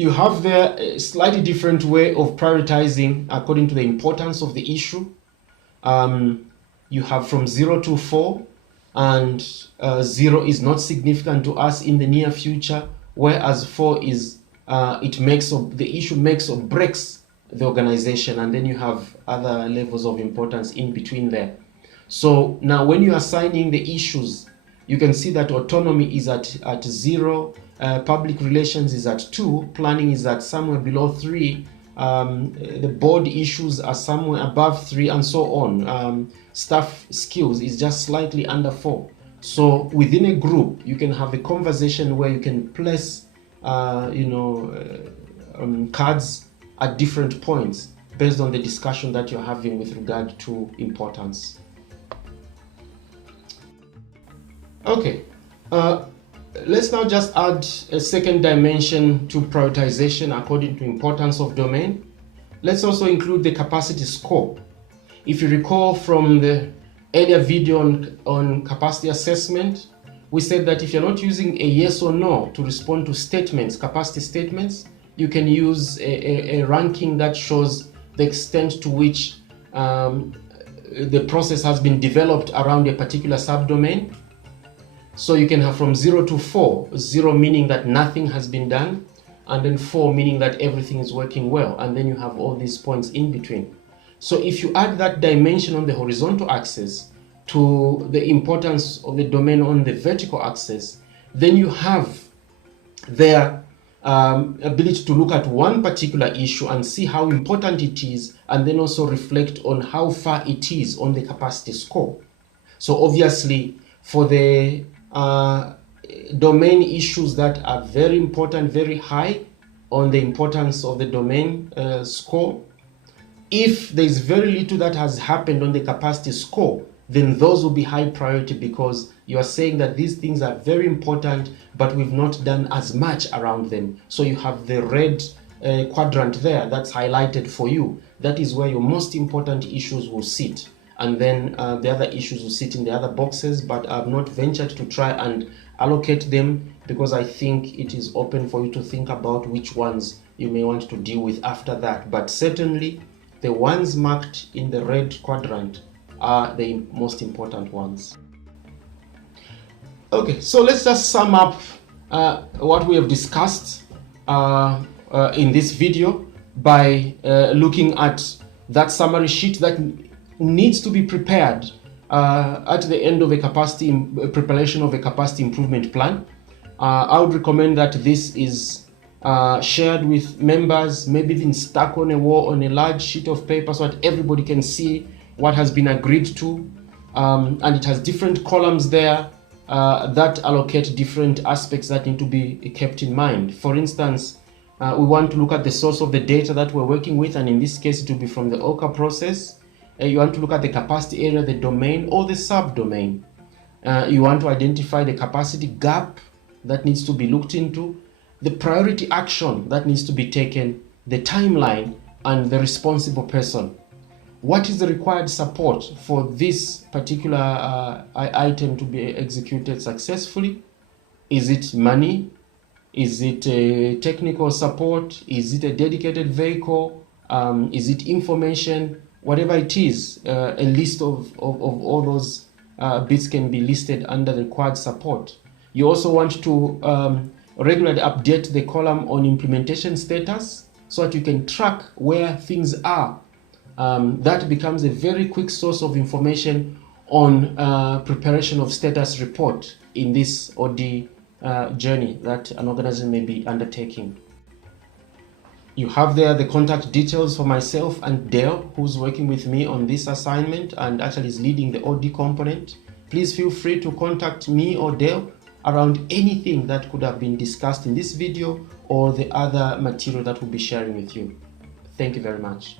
You have there a slightly different way of prioritizing according to the importance of the issue. You have from 0 to 4, and 0 is not significant to us in the near future, whereas 4 is the issue makes or breaks the organization, and then you have other levels of importance in between there. So now when you are assigning the issues, you can see that autonomy is at 0, public relations is at 2, planning is at somewhere below 3, the board issues are somewhere above 3, and so on. Staff skills is just slightly under 4. So within a group, you can have a conversation where you can place cards at different points based on the discussion that you're having with regard to importance. Okay, let's now just add a second dimension to prioritization according to importance of domain. Let's also include the capacity score. If you recall from the earlier video on capacity assessment, we said that if you're not using a yes or no to respond to statements, capacity statements, you can use a ranking that shows the extent to which the process has been developed around a particular subdomain. So you can have from 0 to 4, 0 meaning that nothing has been done, and then 4 meaning that everything is working well, and then you have all these points in between. So if you add that dimension on the horizontal axis to the importance of the domain on the vertical axis, then you have their ability to look at one particular issue and see how important it is, and then also reflect on how far it is on the capacity score. So obviously for the domain issues that are very important, very high on the importance of the domain score, if there is very little that has happened on the capacity score, then those will be high priority, because you are saying that these things are very important, but we've not done as much around them. So you have the red quadrant there that's highlighted for you. That is where your most important issues will sit. And then the other issues will sit in the other boxes, but I've not ventured to try and allocate them, because I think it is open for you to think about which ones you may want to deal with after that. But certainly the ones marked in the red quadrant are the most important ones. Okay, so let's just sum up what we have discussed in this video by looking at that summary sheet that needs to be prepared at the end of a preparation of a capacity improvement plan. I would recommend that this is shared with members, maybe even stuck on a wall on a large sheet of paper, so that everybody can see what has been agreed to, and it has different columns there that allocate different aspects that need to be kept in mind. For instance, we want to look at the source of the data that we're working with, and in this case it will be from the OCA process. You want to look at the capacity area, the domain, or the subdomain. You want to identify the capacity gap that needs to be looked into, the priority action that needs to be taken, the timeline, and the responsible person. What is the required support for this particular item to be executed successfully? Is it money? Is it technical support? Is it a dedicated vehicle? Is it information? Whatever it is, a list of all those bits can be listed under the required support. You also want to regularly update the column on implementation status so that you can track where things are. That becomes a very quick source of information on preparation of status report in this OD journey that an organization may be undertaking. You have there the contact details for myself and Dale, who's working with me on this assignment and actually is leading the OD component. Please feel free to contact me or Dale around anything that could have been discussed in this video or the other material that we'll be sharing with you. Thank you very much.